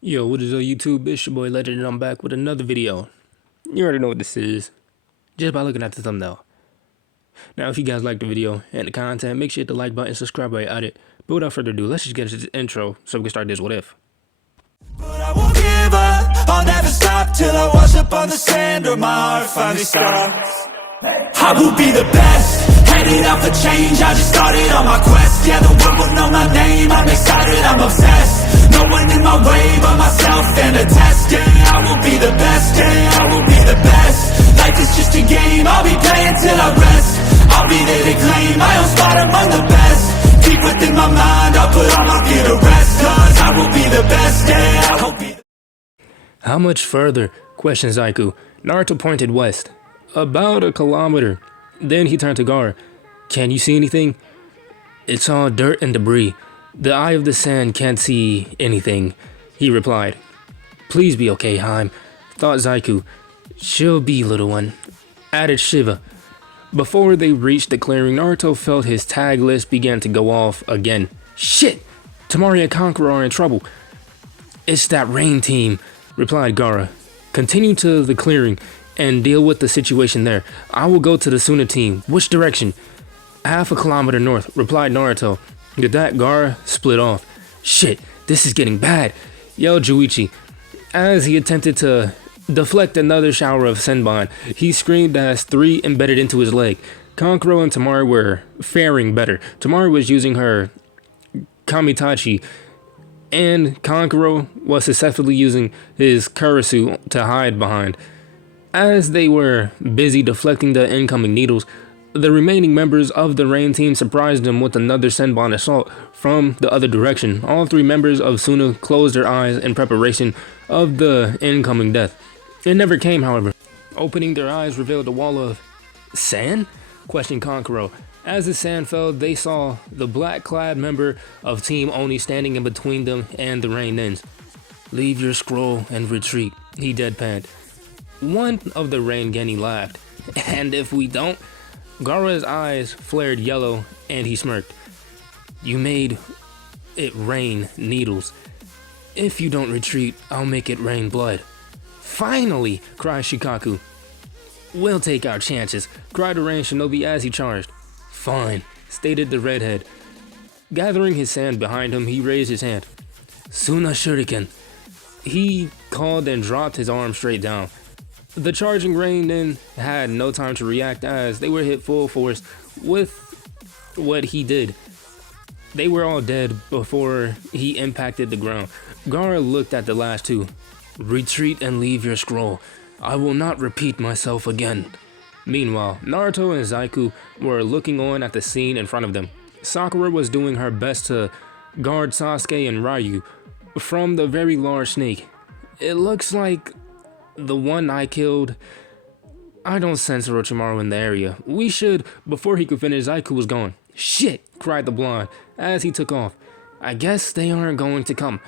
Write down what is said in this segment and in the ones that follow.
Yo, what is up YouTube? It's your boy Legend and I'm back with another video. You already know what this is, just by looking at the thumbnail. Now, if you guys like the video and the content, make sure to hit the like button, subscribe while you're at it. But without further ado, let's just get into this intro so we can start this what if. But I won't give up, I'll never stop till I wash up on the sand or my heart finally stops. I will be the best, headed out for change, I just started on my quest. Yeah, the world will know my name, I'm excited, I'm obsessed. No one in my way but myself and a test. Yeah, I will be the best, yeah, I will be the best. Life is just a game, I'll be playing till I rest. I'll be there to claim my own spot among the best. Deep within my mind, I'll put all my fear to rest. Cause I will be the best, yeah, I will be the How much further? Questioned Zaiku. Naruto pointed west. About a kilometer. Then he turned to Gaara. Can you see anything? It's all dirt and debris. The eye of the sand can't see anything, he replied. Please be okay, Haim, thought Zaiku. She'll be, little one, added Shiva. Before they reached the clearing, Naruto felt his tag list began to go off again. Shit! Temari and Conqueror are in trouble. It's that rain team, replied Gaara. Continue to the clearing and deal with the situation there. I will go to the Suna team. Which direction? Half a kilometer north, replied Naruto. With that, Gaara split off. Shit, this is getting bad, yelled Juichi. As he attempted to deflect another shower of Senbon, he screamed as three embedded into his leg. Kankuro and Temari were faring better. Temari was using her Kamitachi, and Kankuro was successfully using his Kurisu to hide behind. As they were busy deflecting the incoming needles, the remaining members of the rain team surprised them with another Senbon assault from the other direction. All three members of Suna closed their eyes in preparation of the incoming death. It never came, however. Opening their eyes revealed a wall of sand? Questioned Kankuro. As the sand fell, they saw the black-clad member of Team Oni standing in between them and the rain ninjas. Leave your scroll and retreat, he deadpanned. One of the rain Genni laughed. And if we don't? Gaara's eyes flared yellow and he smirked. You made it rain needles. If you don't retreat, I'll make it rain blood. Finally, cried Shikaku. We'll take our chances, cried the rain shinobi as he charged. Fine, stated the redhead. Gathering his sand behind him, he raised his hand. Suna Shuriken. He called and dropped his arm straight down. The charging rain then had no time to react as they were hit full force with what he did. They were all dead before he impacted the ground. Gaara looked at the last two. Retreat and leave your scroll. I will not repeat myself again. Meanwhile, Naruto and Zaiku were looking on at the scene in front of them. Sakura was doing her best to guard Sasuke and Ryu from the very large snake. It looks like the one I killed. I don't sense Orochimaru in the area. We should. Before he could finish, Zaiku was gone. Shit, cried the blonde as he took off. I guess they aren't going to come.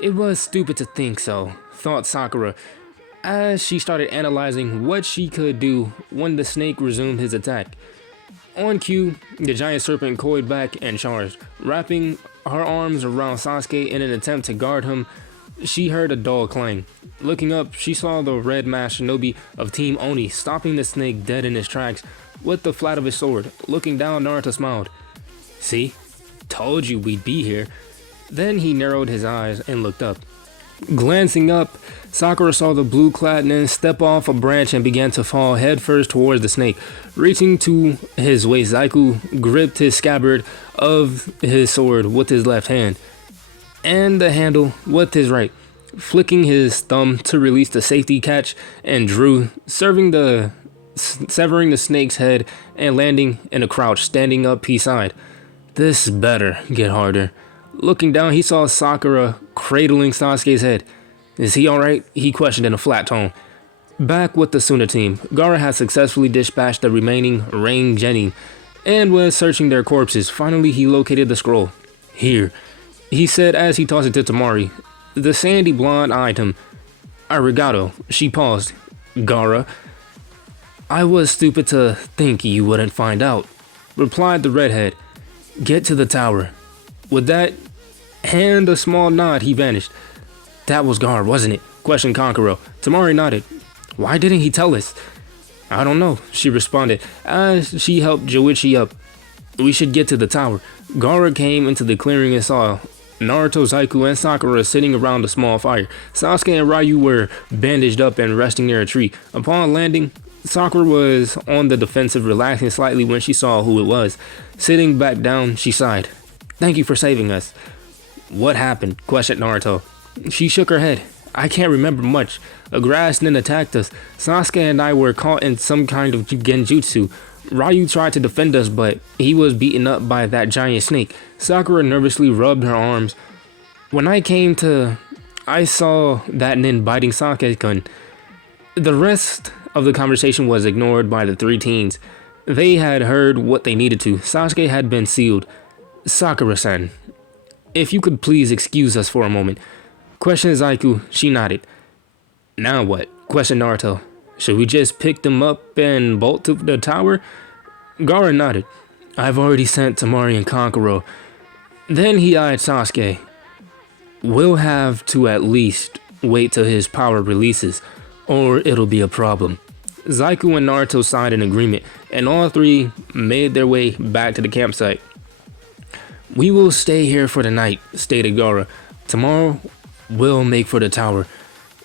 It was stupid to think so, thought Sakura, as she started analyzing what she could do when the snake resumed his attack. On cue, the giant serpent coiled back and charged. Wrapping her arms around Sasuke in an attempt to guard him, she heard a dull clang. Looking up, she saw the red masked shinobi of Team Oni stopping the snake dead in his tracks with the flat of his sword. Looking down, Naruto smiled. See? Told you we'd be here. Then he narrowed his eyes and looked up. Glancing up, Sakura saw the blue-clad nin step off a branch and began to fall headfirst towards the snake. Reaching to his waist, Zaiku gripped his scabbard of his sword with his left hand and the handle with his right, flicking his thumb to release the safety catch and drew, severing the snake's head and landing in a crouch, standing up beside. This better get harder. Looking down, he saw Sakura cradling Sasuke's head. Is he alright? He questioned in a flat tone. Back with the Suna team, Gaara had successfully dispatched the remaining rain Genni and was searching their corpses. Finally, he located the scroll. Here, he said as he tossed it to Temari. The sandy blonde eyed him. Arigato. She paused. Gaara. I was stupid to think you wouldn't find out, replied the redhead. Get to the tower. With that and a small nod, he vanished. That was Gar, wasn't it? Questioned Kankuro. Temari nodded. Why didn't he tell us? I don't know, she responded as she helped Joichi up. We should get to the tower. Gaara came into the clearing and saw Naruto, Zaiku, and Sakura sitting around a small fire. Sasuke and Ryu were bandaged up and resting near a tree. Upon landing, Sakura was on the defensive, relaxing slightly when she saw who it was. Sitting back down, she sighed. Thank you for saving us. What happened? Questioned Naruto. She shook her head. I can't remember much. A grass nin attacked us. Sasuke and I were caught in some kind of genjutsu. Ryu tried to defend us, but he was beaten up by that giant snake. Sakura nervously rubbed her arms. When I came to, I saw that nin biting Sasuke-kun. The rest of the conversation was ignored by the three teens. They had heard what they needed to. Sasuke had been sealed. Sakura-san, if you could please excuse us for a moment. Questioned Zaiku. She nodded. Now what? Questioned Naruto. Should we just pick them up and bolt to the tower? Gaara nodded. I've already sent Temari and Kankuro. Then he eyed Sasuke. We'll have to at least wait till his power releases, or it'll be a problem. Zaiku and Naruto signed an agreement, and all three made their way back to the campsite. We will stay here for the night, stated Gaara. Tomorrow, we'll make for the tower.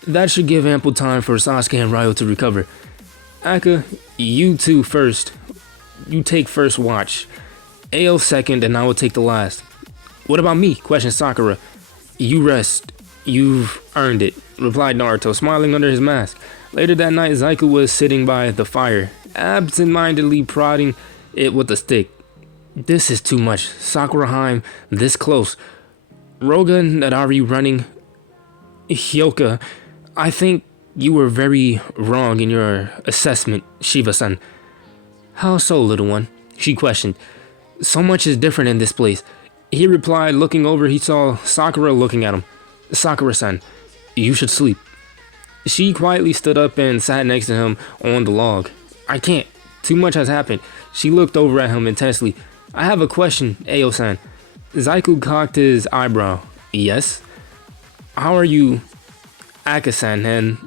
That should give ample time for Sasuke and Ryo to recover. Aka, you two first. You take first watch. Ao second, and I will take the last. What about me? Questioned Sakura. You rest. You've earned it, replied Naruto, smiling under his mask. Later that night, Zaiku was sitting by the fire, absent-mindedly prodding it with a stick. This is too much. Sakura-heim, this close. Roga Nadari running. Hyoka, I think you were very wrong in your assessment, Shiva-san. How so, little one? She questioned. So much is different in this place. He replied, looking over, he saw Sakura looking at him. Sakura-san, you should sleep. She quietly stood up and sat next to him on the log. I can't. Too much has happened. She looked over at him intensely. I have a question, Ao-san. Zaiku cocked his eyebrow. Yes? How are you, Aka-san and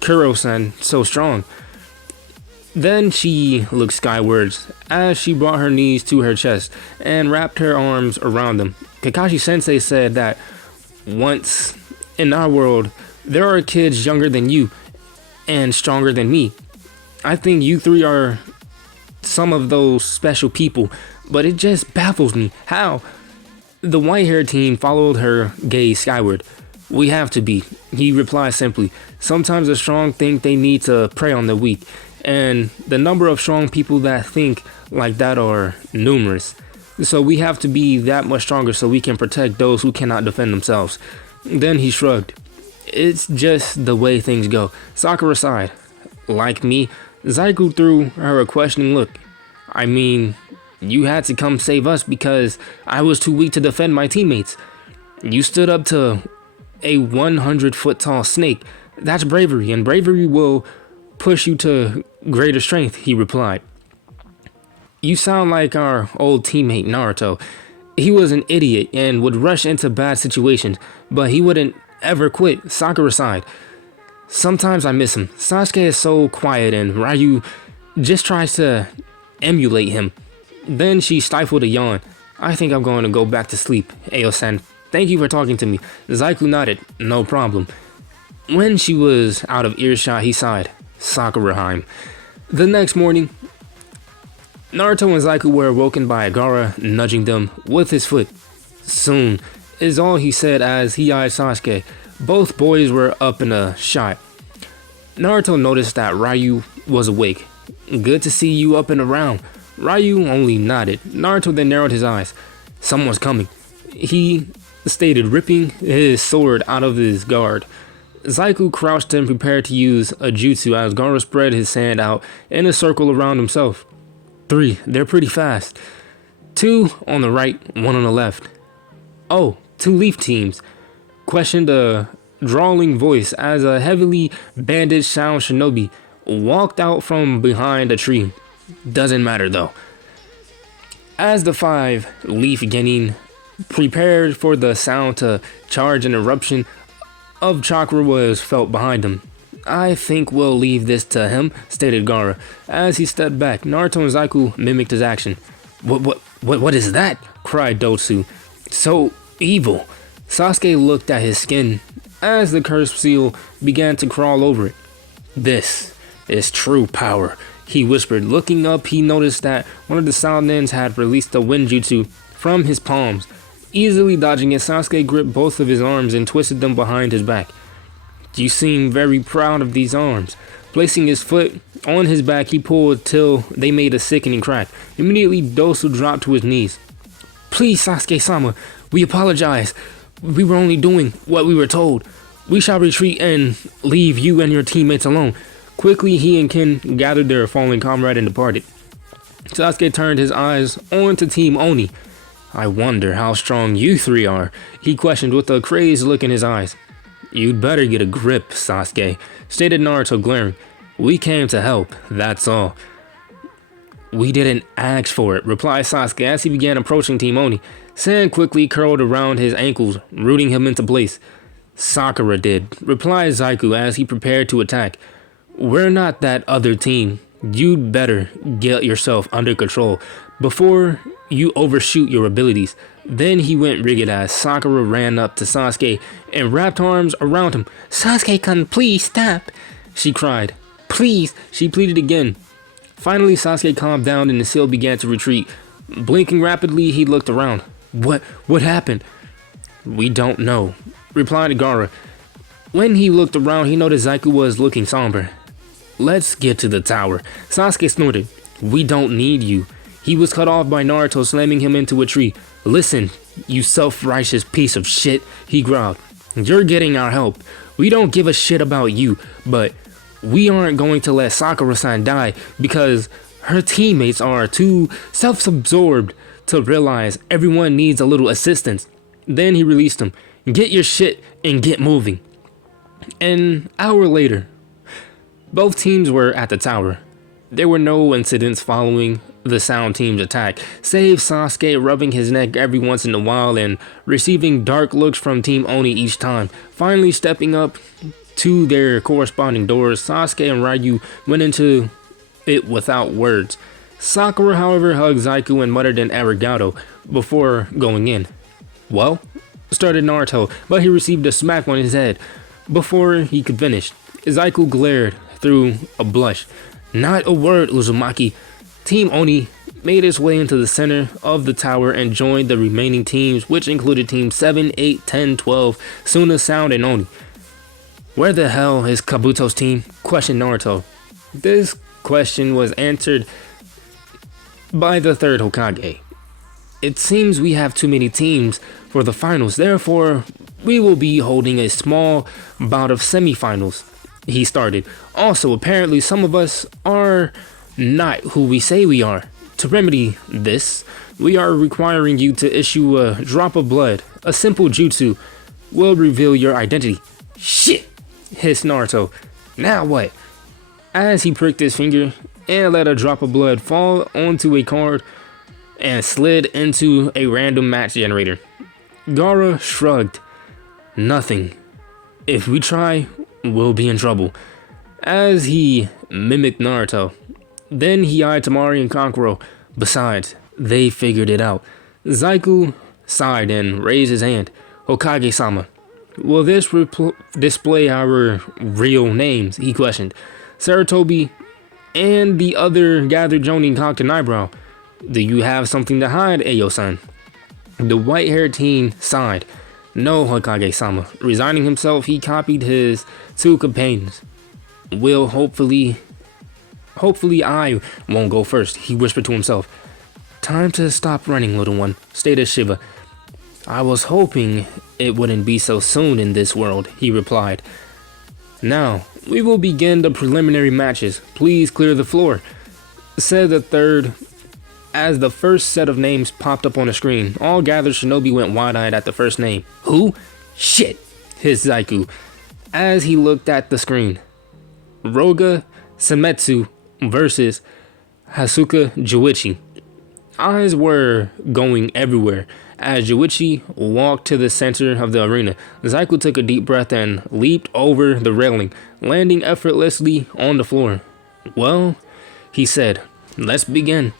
Kuro-san, so strong? Then she looked skywards as she brought her knees to her chest and wrapped her arms around them. Kakashi-sensei said that once in our world, there are kids younger than you and stronger than me. I think you three are some of those special people, but it just baffles me. How? The white-haired teen followed her gaze skyward. We have to be, he replied simply. Sometimes the strong think they need to prey on the weak, and the number of strong people that think like that are numerous. So we have to be that much stronger so we can protect those who cannot defend themselves. Then he shrugged. It's just the way things go. Sakura sighed. Like me? Zaiku threw her a questioning look. I mean, you had to come save us because I was too weak to defend my teammates. You stood up to a 100-foot tall snake. That's bravery, and bravery will push you to greater strength, he replied. You sound like our old teammate Naruto. He was an idiot and would rush into bad situations, but he wouldn't ever quit, Sakura sighed. Sometimes I miss him. Sasuke is so quiet and Ryu just tries to emulate him. Then she stifled a yawn. I think I'm going to go back to sleep, Ao-san. Thank you for talking to me. Zaiku nodded. No problem. When she was out of earshot, he sighed. Sakura-heim. The next morning, Naruto and Zaiku were awoken by Gaara nudging them with his foot. Soon, is all he said as he eyed Sasuke. Both boys were up in a shot. Naruto noticed that Ryu was awake. Good to see you up and around. Ryu only nodded. Naruto then narrowed his eyes. Someone's coming, he stated, ripping his sword out of his guard. Zaiku crouched and prepared to use a jutsu as Gaara spread his hand out in a circle around himself. 3, they're pretty fast. 2 on the right, 1 on the left. Oh, 2 leaf teams, questioned a drawling voice as a heavily bandaged sound shinobi walked out from behind a tree. Doesn't matter though. As the 5 leaf genin prepared for the sound to charge an eruption, of chakra was felt behind him. I think we'll leave this to him, stated Gaara. As he stepped back, Naruto and Zaiku mimicked his action. What is that? Cried Dotsu. So evil. Sasuke looked at his skin as the curse seal began to crawl over it. This is true power, he whispered. Looking up, he noticed that one of the Saiyans had released a wind jutsu from his palms. Easily dodging it, Sasuke gripped both of his arms and twisted them behind his back. You seem very proud of these arms. Placing his foot on his back, he pulled till they made a sickening crack. Immediately, Dotsu dropped to his knees. Please, Sasuke-sama, we apologize. We were only doing what we were told. We shall retreat and leave you and your teammates alone. Quickly, he and Ken gathered their fallen comrade and departed. Sasuke turned his eyes on to Team Oni. I wonder how strong you three are, he questioned with a crazed look in his eyes. You'd better get a grip, Sasuke, stated Naruto, glaring. We came to help, that's all. We didn't ask for it, replied Sasuke as he began approaching Team Oni. Sand quickly curled around his ankles, rooting him into place. Sakura did, replied Zaiku as he prepared to attack. We're not that other team. You'd better get yourself under control before you overshoot your abilities. Then he went rigid as Sakura ran up to Sasuke and wrapped arms around him. Sasuke-kun, please stop, she cried. Please, she pleaded again. Finally, Sasuke calmed down and the seal began to retreat. Blinking rapidly, he looked around. What happened? We don't know, replied Gaara. When he looked around, he noticed Zaiku was looking somber. Let's get to the tower. Sasuke snorted. We don't need you. He was cut off by Naruto slamming him into a tree. Listen, you self-righteous piece of shit, he growled. You're getting our help. We don't give a shit about you, but we aren't going to let Sakura-san die because her teammates are too self-absorbed to realize everyone needs a little assistance. Then he released him. Get your shit and get moving. An hour later, both teams were at the tower. There were no incidents following the Sound Team's attack, save Sasuke rubbing his neck every once in a while and receiving dark looks from Team Oni each time. Finally stepping up to their corresponding doors, Sasuke and Ryu went into it without words. Sakura, however, hugged Zaiku and muttered an arigato before going in. Well, started Naruto, but he received a smack on his head before he could finish. Zaiku glared through a blush. Not a word, Uzumaki. Team Oni made its way into the center of the tower and joined the remaining teams, which included Teams 7, 8, 10, 12, Suna, Sound, and Oni. Where the hell is Kabuto's team? Questioned Naruto. This question was answered by the third Hokage. It seems we have too many teams for the finals, therefore we will be holding a small bout of semifinals, he started. Also, apparently some of us are not who we say we are. To remedy this, we are requiring you to issue a drop of blood. A simple jutsu will reveal your identity. Shit, hissed Naruto. Now what? As he pricked his finger and let a drop of blood fall onto a card and slid into a random match generator. Gaara shrugged. Nothing. If we try, we'll be in trouble. As he mimicked Naruto. Then he eyed Temari and Kankuro. Besides, they figured it out. Zaiku sighed and raised his hand. Hokage-sama, will this display our real names? He questioned. Sarutobi and the other gathered Jonin cocked an eyebrow. Do you have something to hide, Eyo-san? The white-haired teen sighed. No, Hokage-sama. Resigning himself, he copied his two companions. Will hopefully I won't go first, he whispered to himself. Time to stop running, little one, stated Shiva. I was hoping it wouldn't be so soon in this world, he replied. Now, we will begin the preliminary matches. Please clear the floor, said the third. As the first set of names popped up on the screen, all gathered shinobi went wide-eyed at the first name. Who? Shit, hissed Zaiku as he looked at the screen. Roga Semetsu versus Hasuka Joichi. Eyes were going everywhere As Yuichi walked to the center of the arena, Zaiku took a deep breath and leaped over the railing, landing effortlessly on the floor. Well, he said, let's begin.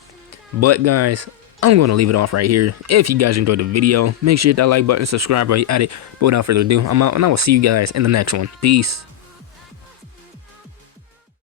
But guys, I'm going to leave it off right here. If you guys enjoyed the video, make sure you hit that like button, subscribe while you're at it. But without further ado, I'm out, and I will see you guys in the next one. Peace.